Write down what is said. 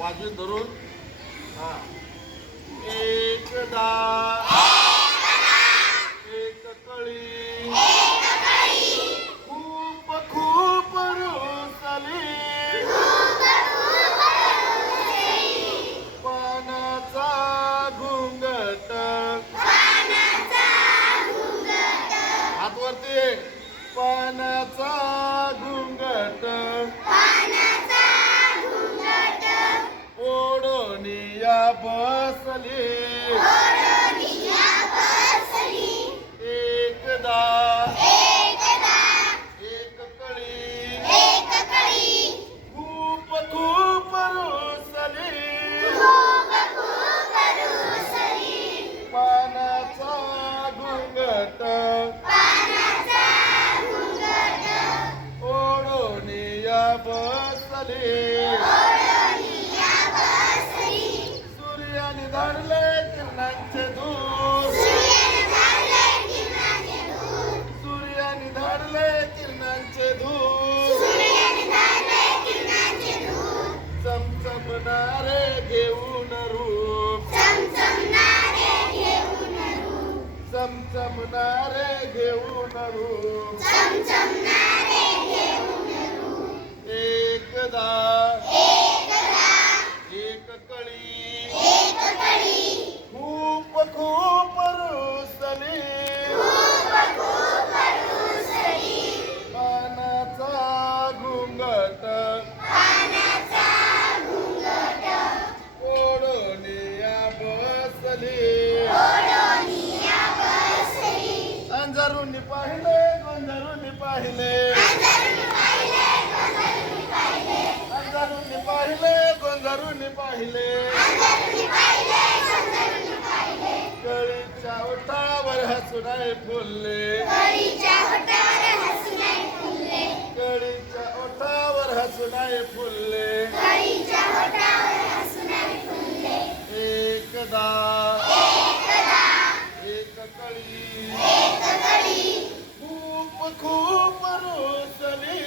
वाजून धरून हा एकदा एक कळी खूप खूप रुसली पानाचा घुंगट हात वरती पानाचा घुंगट ओढोनिया बसली एकदा एक कळी खूप खूप रुसली पानाचा घुंगट ओढोनिया बसली सूर्याने धाडले किरणांचे दूर सूर्याने धाडले किरणांचे धूर चमचमणारे घेऊन रूप चमचमणारे घेऊन रूप एकदा एक कळी खूप खूप रुसली पानाचा घुंगट ओढोनिया बसली अंधारून पाहिले गोंधळून पाहिले अंधारून पाहिले गोंधळून पाहिले कळीच्या ओठावर हसुनाय फुलले कळीच्या ओठावर हसुनाय फुलले एकदा एक कळी खूप खूप रुसली